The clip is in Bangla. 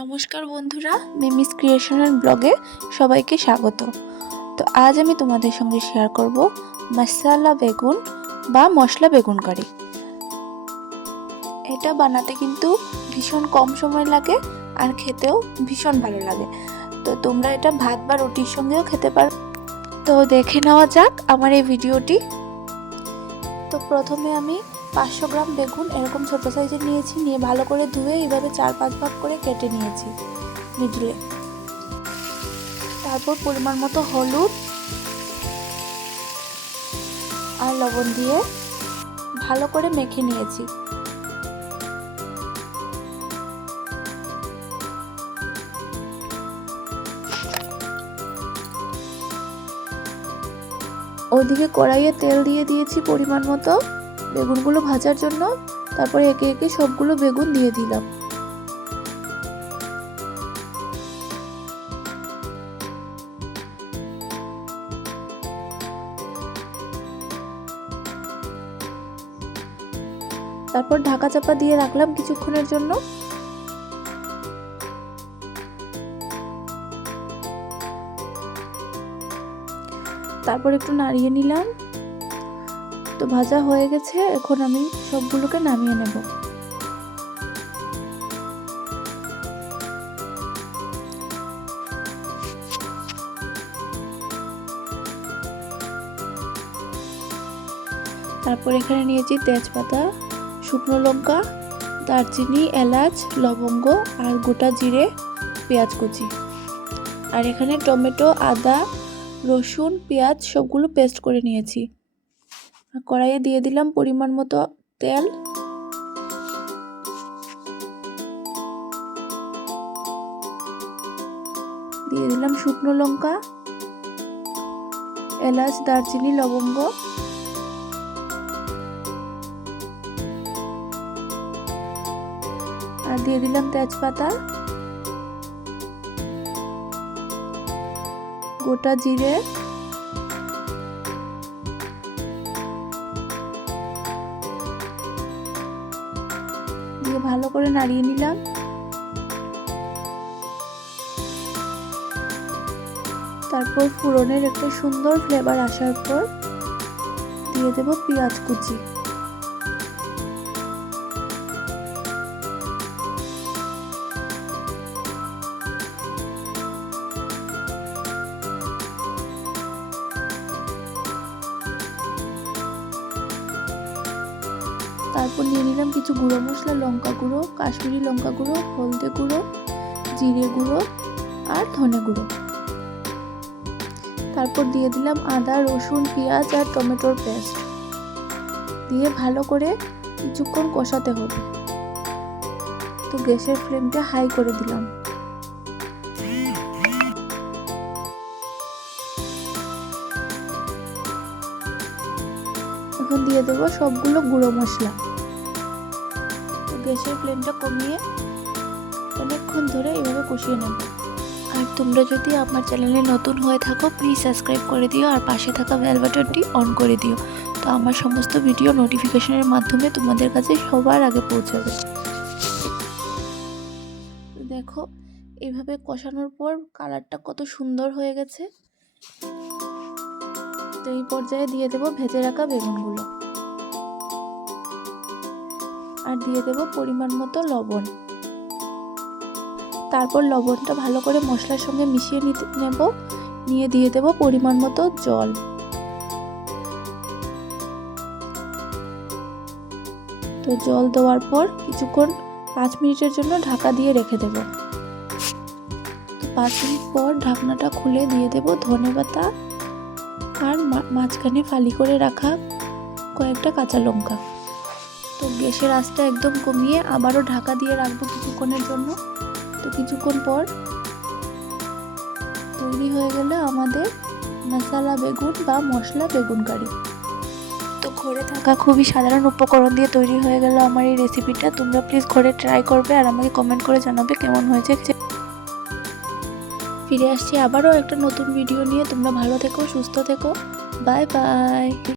নমস্কার বন্ধুরা, মিমিস ক্রিয়েশনাল ব্লগে সবাইকে স্বাগত। তো আজ আমি তোমাদের সঙ্গে শেয়ার করব মশলা বেগুন বা মশলা বেগুন কারি। এটা বানাতে কিন্তু ভীষণ কম সময় লাগে আর খেতেও ভীষণ ভালো লাগে। তো তোমরা এটা ভাত বা রুটির সঙ্গেও খেতে পারো। তো দেখে নেওয়া যাক আমার এই ভিডিওটি। তো প্রথমে আমি পাঁচশো গ্রাম বেগুন এরকম ছোটো সাইজের নিয়েছি, নিয়ে ভালো করে ধুয়ে এইভাবে চার পাঁচ ভাগ করে কেটে নিয়েছি মিডলে তারপর পরিমাণ মতো হলুদ আর লবণ দিয়ে ভালো করে মেখে নিয়েছি। ওইদিকে কড়াইয়ে তেল দিয়ে দিয়েছি পরিমাণ মতো। বেগুনগুলো ভাজার জন্য তারপরে একে একে সবগুলো বেগুন দিয়ে দিলাম। তারপর ঢাকা চাপা দিয়ে রাখলাম কিছুক্ষণের জন্য। তারপর একটু নাড়িয়ে নিলাম। তো ভাজা হয়ে গেছে, এখন আমি সবগুলোকে নামিয়ে নেব। তারপর এখানে নিয়েছি তেজপাতা, শুকনো লঙ্কা, দারচিনি, এলাচ, লবঙ্গ আর গোটা জিরে, পেঁয়াজ কুচি। আর এখানে টমেটো, আদা, রসুন, পেঁয়াজ সবগুলো পেস্ট করে নিয়েছি। কড়াইয়ে দিয়ে দিলাম পরিমাণ মতো তেল। দিয়ে দিলাম শুকনো লঙ্কা, এলাচ, দারচিনি, লবঙ্গ। আর দিয়ে দিলাম তেজপাতা। গোটা জিরে। দিয়ে ভালো করে নাড়িয়ে নিলাম। তারপর ফুরনের একটা সুন্দর ফ্লেভার আসার পর দিয়ে দেব পেঁয়াজ কুচি। তারপর নিয়ে নিলাম কিছু গুঁড়ো মশলা, লঙ্কা গুঁড়ো, কাশ্মীরি লঙ্কা গুঁড়ো, হলদে গুঁড়ো, জিরে গুঁড়ো আর ধনে গুঁড়ো। তারপর দিয়ে দিলাম আদা, রসুন, পেঁয়াজ আর টমেটোর পেস্ট। দিয়ে ভালো করে কিছুক্ষণ কষাতে হবে। তো গ্যাসের ফ্লেমটা হাই করে দিলাম। এখন দিয়ে দেবো, সবগুলো গুঁড়ো মশলা। তো গ্যাসের ফ্লেমটা কমিয়ে অনেকক্ষণ ধরে এভাবে কষিয়ে নেব। আর তোমরা যদি আমার চ্যানেলে নতুন হয়ে থাকো প্লিজ সাবস্ক্রাইব করে দিও আর পাশে থাকা বেল বাটনটি অন করে দিও। তো আমার সমস্ত ভিডিও নোটিফিকেশনের মাধ্যমে তোমাদের কাছে সবার আগে পৌঁছাবে। দেখো, এভাবে কষানোর পর কালারটা কত সুন্দর হয়ে গেছে। তো এই পর্যায়ে দিয়ে দেবো ভেজে রাখা বেগুনগুলো। আর দিয়ে দেব পরিমাণ মতো লবণ। তারপর লবণটা ভালো করে মশলার সঙ্গে মিশিয়ে নিতে নেব। নিয়ে দিয়ে দেব পরিমাণ মতো জল। তো জল দেওয়ার পর কিছুক্ষণ পাঁচ মিনিটের জন্য ঢাকা দিয়ে রেখে দেব। তো পাঁচ মিনিট পর ঢাকনাটা খুলে দিয়ে দেব ধনে পাতা আর মাঝখানে ফালি করে রাখা কয়েকটা কাঁচা লঙ্কা। তো গ্যাসের আঁচটা একদম কমিয়ে আবারও ঢাকা দিয়ে রাখব কিছুক্ষণের জন্য। তো কিছুক্ষণ পর তৈরি হয়ে গেলে আমাদের মশলা বেগুন বা মশলা বেগুন কারি। তো ঘরে থাকা খুবই সাধারণ উপকরণ দিয়ে তৈরি হয়ে গেল আমার এই রেসিপিটা তোমরা প্লিজ ঘরে ট্রাই করবে আর আমাকে কমেন্ট করে জানাবে কেমন হয়েছে। ফিরে আসছি আবারও একটা নতুন ভিডিও নিয়ে। তোমরা ভালো থেকো সুস্থ থেকো। Bye bye